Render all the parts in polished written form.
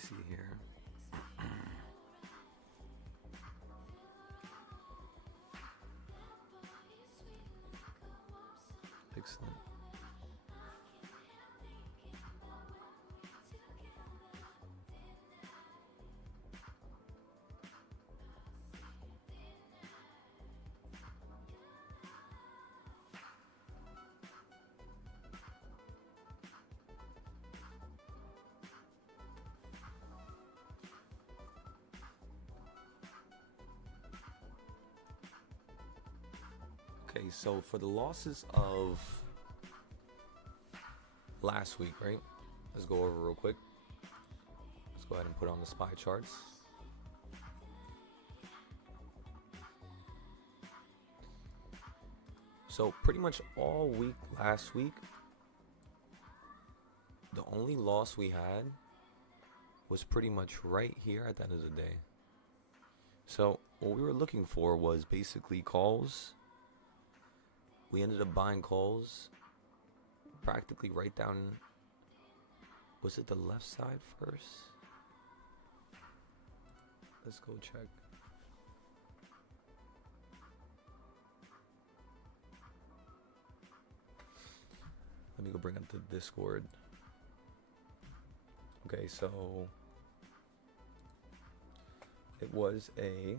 see here. Excellent. Okay, so for the losses of last week, right? Let's go over real quick. Let's go ahead and put on the SPY charts. So pretty much all week last week, the only loss we had was pretty much right here at the end of the day. So what we were looking for was basically calls. We ended up buying calls practically right down. Was it the left side first? Let's go check. Let me go bring up the Discord. Okay, so it was a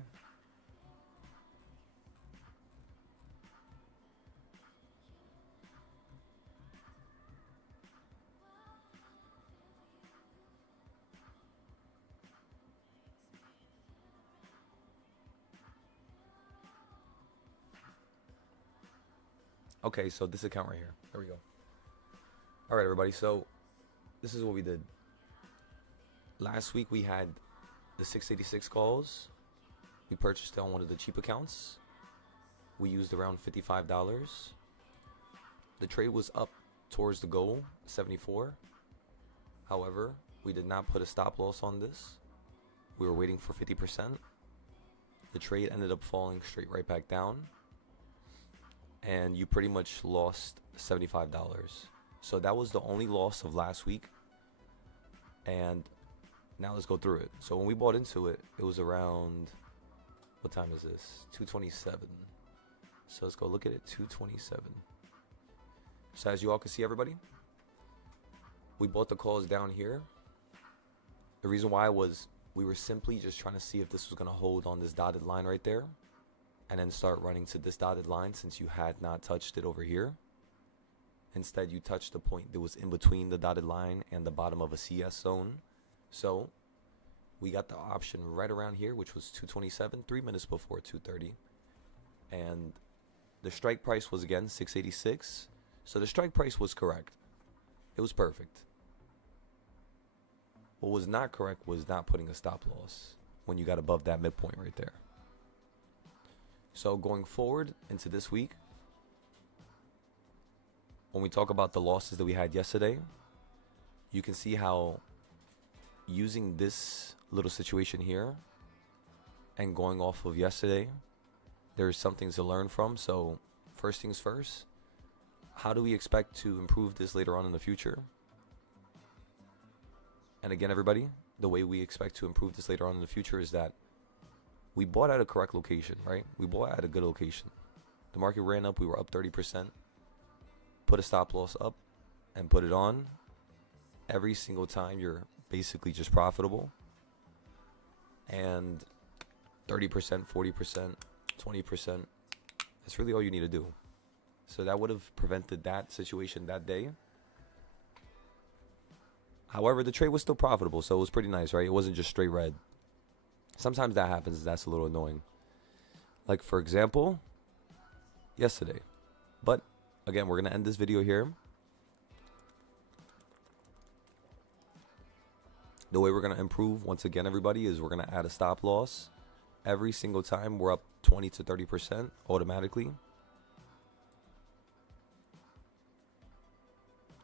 okay, so this account right here. There we go. All right, everybody. So this is what we did. Last week we had the 686 calls. We purchased it on one of the cheap accounts. We used around $55. The trade was up towards the goal, 74. However, we did not put a stop loss on this. We were waiting for 50%. The trade ended up falling straight right back down. And you pretty much lost $75. So that was the only loss of last week. And now let's go through it. So when we bought into it, it was around, what time is this? 2:27. So let's go look at it, 2:27. So as you all can see, everybody, we bought the calls down here. The reason why was we were simply just trying to see if this was going to hold on this dotted line right there and then start running to this dotted line since you had not touched it over here. Instead, you touched the point that was in between the dotted line and the bottom of a CS zone. So we got the option right around here, which was 2:27, 3 minutes before 2:30. And the strike price was, again, 686. So the strike price was correct. It was perfect. What was not correct was not putting a stop loss when you got above that midpoint right there. So going forward into this week, when we talk about the losses that we had yesterday, you can see how using this little situation here and going off of yesterday, there's some things to learn from. So first things first, how do we expect to improve this later on in the future? And again, everybody, the way we expect to improve this later on in the future is that we bought at a correct location, right? We bought at a good location. The market ran up, we were up 30%. Put a stop loss up and put it on. Every single time you're basically just profitable. And 30%, 40%, 20%, that's really all you need to do. So that would have prevented that situation that day. However, the trade was still profitable, so it was pretty nice, right? It wasn't just straight red. Sometimes that happens, that's a little annoying. Like, for example, yesterday. But again, we're going to end this video here. The way we're going to improve, once again, everybody, is we're going to add a stop loss. Every single time we're up 20 to 30% automatically.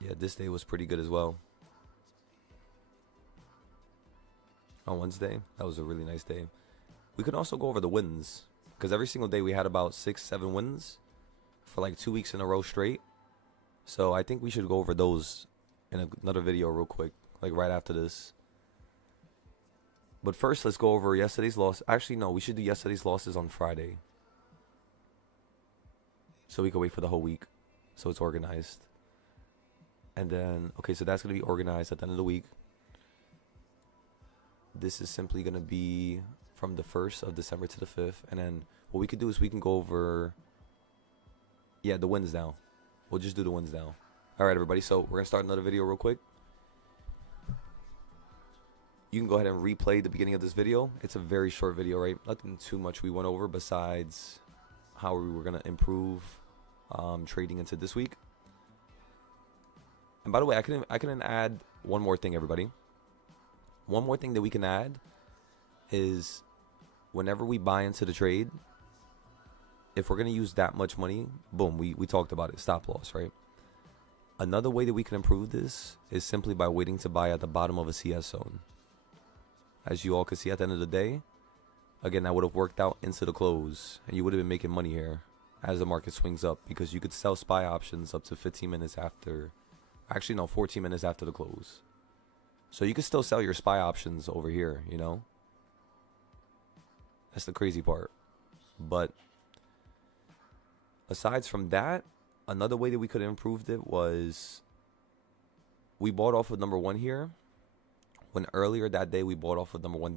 Yeah, this day was pretty good as well. On Wednesday, that was a really nice day. We could also go over the wins, because every single day we had about 6-7 wins for like 2 weeks in a row straight. So I think we should go over those in another video real quick, like right after this. But first, let's go over yesterday's loss. Actually, no, we should do yesterday's losses on Friday. So we can wait for the whole week. So it's organized. And then, okay, so that's going to be organized at the end of the week. This is simply going to be from the 1st of December to the 5th. And then what we could do is we can go over, yeah, the wins now. We'll just do the wins now. All right, everybody. So we're going to start another video real quick. You can go ahead and replay the beginning of this video. It's a very short video, right? Nothing too much we went over besides how we were going to improve trading into this week. And by the way, I can add one more thing, everybody. One more thing that we can add is whenever we buy into the trade, if we're going to use that much money, boom, we talked about it, stop loss, right? Another way that we can improve this is simply by waiting to buy at the bottom of a CS zone. As you all can see at the end of the day, again, that would have worked out into the close, and you would have been making money here as the market swings up, because you could sell SPY options up to 15 minutes after, actually no, 14 minutes after the close. So you could still sell your SPY options over here, you know? That's the crazy part. But aside from that, another way that we could have improved it was we bought off of number 1 here. When earlier that day we bought off of number 1 down.